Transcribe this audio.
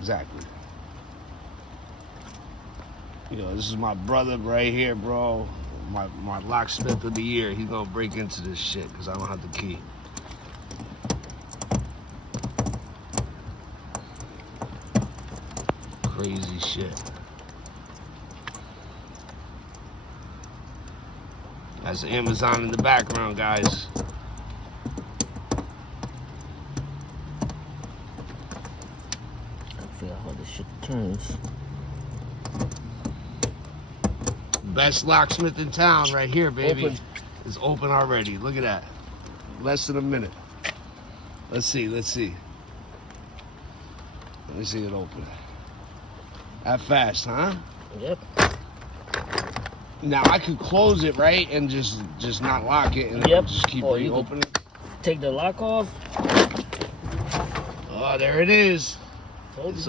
exactly. You know, this is my brother right here, bro. My locksmith of the year. He's gonna break into this shit because I don't have the key. Crazy shit. That's Amazon in the background, guys. I figure out how this shit turns. Best locksmith in town right here, baby. Open. It's open already. Look at that. Less than a minute. Let's see. Let me see it open. That fast, huh? Yep. Now I could close it, right, and just not lock it, and Yep. just keep Or you reopening. Take the lock off. Oh, there it is. Told you.